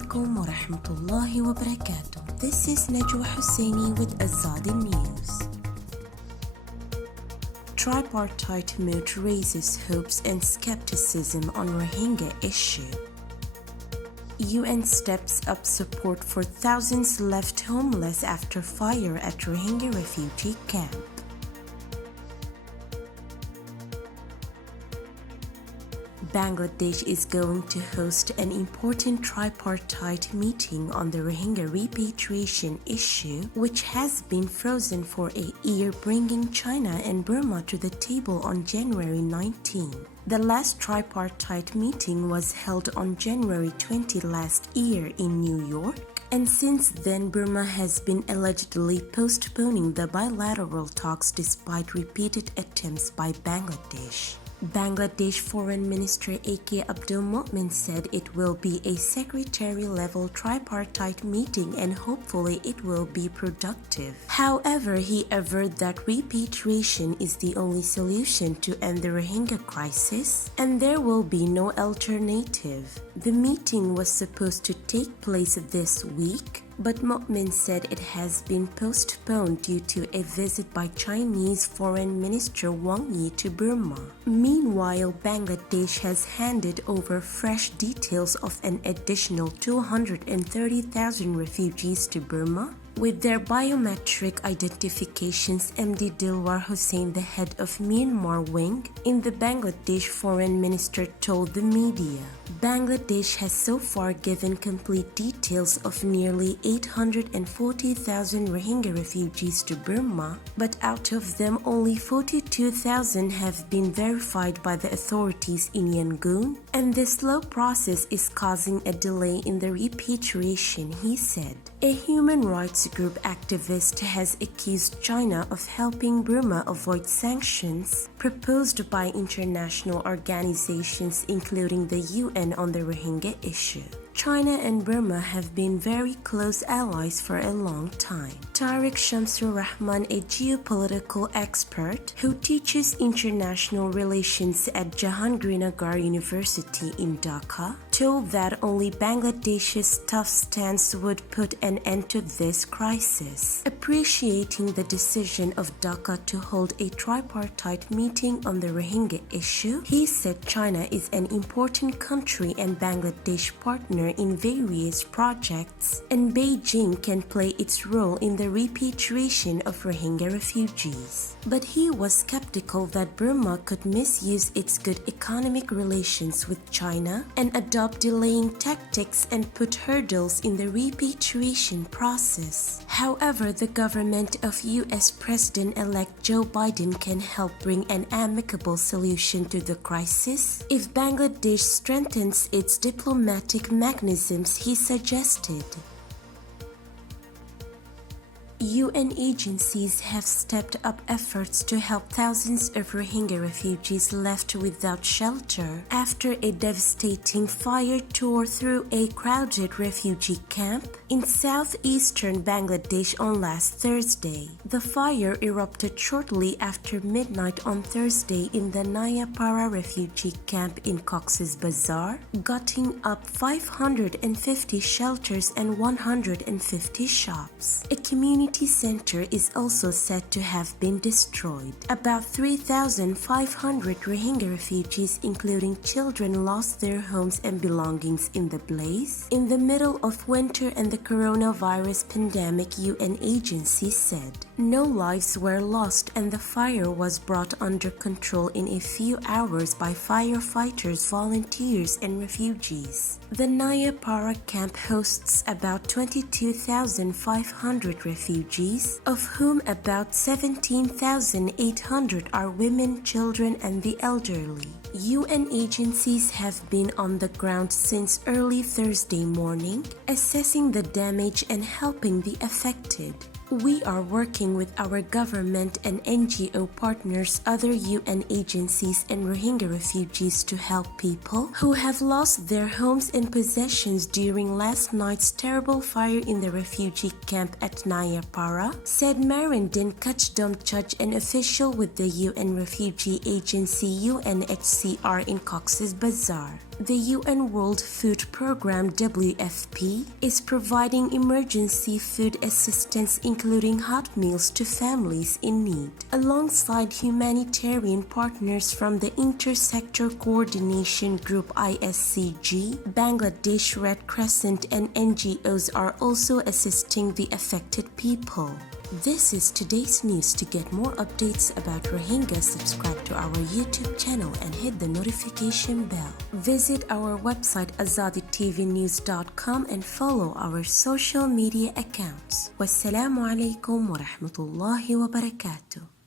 alaikum wa rahmatullahi wa barakatuh. This is Najwa Husseini with Azadi News. Tripartite moot raises hopes and skepticism on Rohingya issue. UN steps up support for thousands left homeless after fire at Rohingya refugee camp. Bangladesh is going to host an important tripartite meeting on the Rohingya repatriation issue, which has been frozen for a year, bringing China and Burma to the table on January 19. The last tripartite meeting was held on January 20 last year in New York, and since then Burma has been allegedly postponing the bilateral talks despite repeated attempts by Bangladesh. Bangladesh Foreign Minister A.K. Abdul Momen said it will be a secretary-level tripartite meeting and hopefully it will be productive. However, he averred that repatriation is the only solution to end the Rohingya crisis and there will be no alternative. The meeting was supposed to take place this week, but Momen said it has been postponed due to a visit by Chinese Foreign Minister Wang Yi to Burma. Meanwhile, Bangladesh has handed over fresh details of an additional 230,000 refugees to Burma. With their biometric identifications, MD Dilwar Hussain, the head of Myanmar wing in the Bangladesh Foreign Minister, told the media. Bangladesh has so far given complete details of nearly 840,000 Rohingya refugees to Burma, but out of them only 42,000 have been verified by the authorities in Yangon, and this slow process is causing a delay in the repatriation, he said. A human rights group activist has accused China of helping Burma avoid sanctions proposed by international organizations including the UN on the Rohingya issue. China and Burma have been very close allies for a long time. Tariq Shamsur Rahman, a geopolitical expert who teaches international relations at Jahangirnagar University in Dhaka, told that only Bangladesh's tough stance would put an end to this crisis. Appreciating the decision of Dhaka to hold a tripartite meeting on the Rohingya issue, he said China is an important country and Bangladesh partner in various projects, and Beijing can play its role in the repatriation of Rohingya refugees. But he was skeptical that Burma could misuse its good economic relations with China and adopt delaying tactics and put hurdles in the repatriation process. However, the government of US President-elect Joe Biden can help bring an amicable solution to the crisis if Bangladesh strengthens its diplomatic mechanisms, he suggested. UN agencies have stepped up efforts to help thousands of Rohingya refugees left without shelter after a devastating fire tore through a crowded refugee camp in southeastern Bangladesh on last Thursday. The fire erupted shortly after midnight on Thursday in the Nayapara refugee camp in Cox's Bazar, gutting up 550 shelters and 150 shops. A community center is also said to have been destroyed. About 3,500 Rohingya refugees, including children, lost their homes and belongings in the blaze. In the middle of winter and the coronavirus pandemic, UN agencies said. No lives were lost and the fire was brought under control in a few hours by firefighters, volunteers, and refugees. The Nayapara camp hosts about 22,500 refugees, of whom about 17,800 are women, children, and the elderly. UN agencies have been on the ground since early Thursday morning, assessing the damage and helping the affected. We are working with our government and NGO partners, other UN agencies, and Rohingya refugees to help people who have lost their homes and possessions during last night's terrible fire in the refugee camp at Nayapara, said Marindin Kachdamchaj, an official with the UN Refugee Agency UNHCR in Cox's Bazar. The UN World Food Programme (WFP) is providing emergency food assistance including hot meals to families in need. Alongside humanitarian partners from the Intersector Coordination Group (ISCG), Bangladesh Red Crescent and NGOs are also assisting the affected people. This is today's news. To get more updates about Rohingya, subscribe to our YouTube channel and hit the notification bell. Visit our website azaditvnews.com and follow our social media accounts. Wassalamu alaikum wa rahmatullahi wa barakatuh.